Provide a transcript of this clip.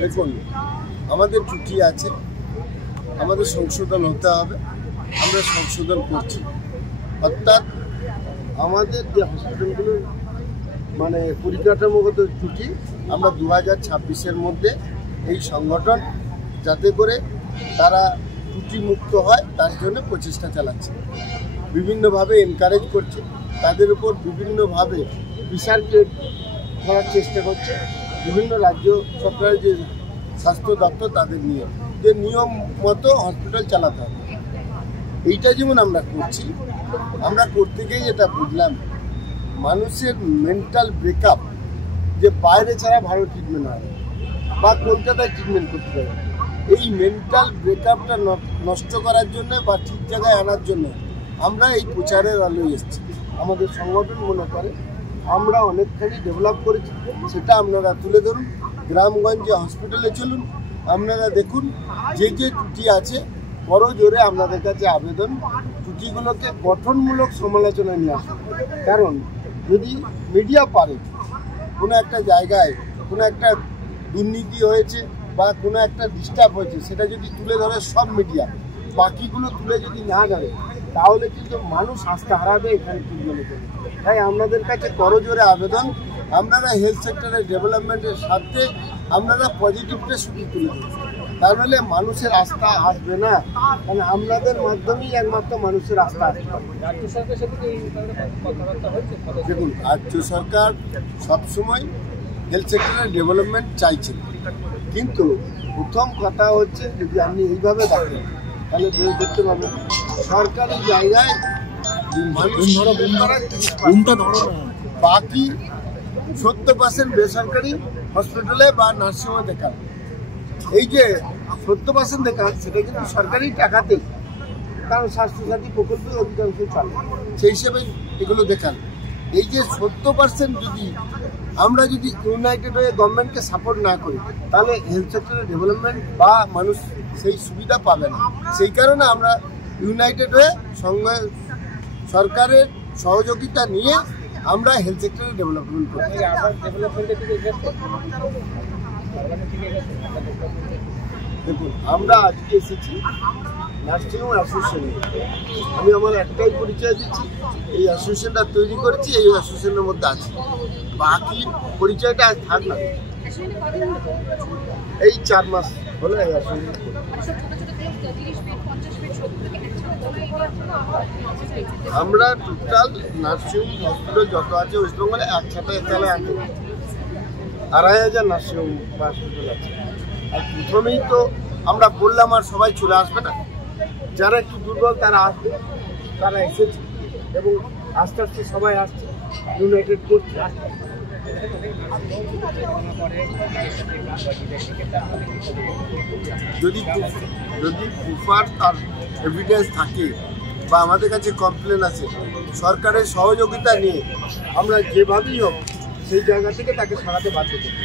দেখুন, আমাদের ত্রুটি আছে, আমাদের সংশোধন হতে হবে, আমরা সংশোধন করছি। অর্থাৎ আমাদের যে হসপিটালগুলোর মানে পরিকাঠামোগত ত্রুটি, আমরা 2026-এর মধ্যে এই সংগঠন যাতে করে তারা ত্রুটিমুক্ত হয় তার জন্য প্রচেষ্টা চালাচ্ছে, বিভিন্নভাবে এনকারেজ করছে, তাদের উপর বিভিন্নভাবে বিচার করার চেষ্টা করছে। বিভিন্ন রাজ্য সরকারের যে স্বাস্থ্য দপ্তর তাদের নিয়ে যে নিয়ম মতো হসপিটাল চালাতে হবে, এইটা যেমন আমরা করছি। আমরা করতে গিয়ে যেটা বুঝলাম, মানুষের মেন্টাল ব্রেকআপ, যে বাইরে ছাড়া ভালো ট্রিটমেন্ট হয় বা কলকাতায় ট্রিটমেন্ট করতে হবে, এই মেন্টাল ব্রেকআপটা নষ্ট করার জন্য বা ঠিক জায়গায় আনার জন্য আমরা এই প্রচারের আলোয় এসেছি। আমাদের সংগঠন মনে করে আমরা অনেকখানি ডেভেলপ করেছি, সেটা আপনারা তুলে ধরুন। গ্রামগঞ্জে হসপিটালে চলুন, আপনারা দেখুন যে যে ত্রুটি আছে, বড় জোরে আপনাদের কাছে আবেদন, ত্রুটিগুলোকে গঠনমূলক সমালোচনায় নিয়ে আসুন। কারণ যদি মিডিয়া পারে কোনো একটা জায়গায় কোনো একটা দুর্নীতি হয়েছে বা কোনো একটা ডিস্টার্ব হয়েছে, সেটা যদি তুলে ধরে সব মিডিয়া, বাকিগুলো তুলে যদি না ধরে, তাহলে কিন্তু মানুষ আস্থা হারাবে এখানে ট্রিটমেন্টের জন্য। তাই আপনাদের কাছে করজোরে আবেদন, আপনারা হেলথ সেক্টরের ডেভেলপমেন্টের স্বার্থে আপনারা পজিটিভটা শুধু তুলে দেবেন, তাহলে মানুষের আস্থা আসবে না। কারণ আপনাদের মাধ্যমেই একমাত্র মানুষের আস্থা আসবে। দেখুন, রাজ্য সরকার সবসময় হেলথ সেক্টরের ডেভেলপমেন্ট চাইছে, কিন্তু প্রথম কথা হচ্ছে যদি আপনি এইভাবে দেখেন তাহলে দেখতে পাবেন সরকারি জায়গায় বাকি 70% বেসরকারি হসপিটালে বা নার্সিংহোমে দেখান। এই যে 70% দেখান, সেটা কিন্তু সরকারি টাকাতেই, কারণ স্বাস্থ্যসাথী প্রকল্পে অধিকাংশ চলে, সেই হিসেবে এগুলো দেখান। এই যে 70% যদি আমরা যদি ইউনাইটেড হয়ে গভর্নমেন্টকে সাপোর্ট না করি, তাহলে হেলথ সেক্টরের ডেভেলপমেন্ট বা মানুষ সেই সুবিধা পাবে না। সেই কারণে আমরা ইউনাইটেড হয়ে সঙ্গে সরকারের সহযোগিতা নিয়ে আমরা হেলথ সেক্টরের ডেভেলপমেন্ট করি। দেখুন, আমরা আজকে এসেছি নার্সিংহোম অ্যাসোসিয়েশনে। আমি আমার একটাই পরিচয় দিচ্ছি, এই অ্যাসোসিয়েশনটা তৈরি করেছি, এই অ্যাসোসিয়েশনের মধ্যে আছি, বাকি পরিচয়টা আজ থাক না। এই 4 মাস হলো এই অ্যাসোসিয়েশন। আমরা টোটাল নার্সিংহোম হসপিটাল যত আছে ওয়েস্ট বেঙ্গলে একসাথে এখানে আছে 2,500 নার্সিংহোম হসপিটাল আছে। আর প্রথমেই তো আমরা বললাম আর সবাই চলে আসবে না, যারা একটু দুর্বল তারা আসবে, তারা এসেছে এবং আস্তে আস্তে সবাই আসছে, ইউনাইটেড করছে। যদি প্রপার তার এভিডেন্স থাকে বা আমাদের কাছে কমপ্লেন আছে, সরকারের সহযোগিতা নিয়ে আমরা যেভাবেই হোক সেই জায়গা থেকে তাকে সরাতে বাধ্য করি।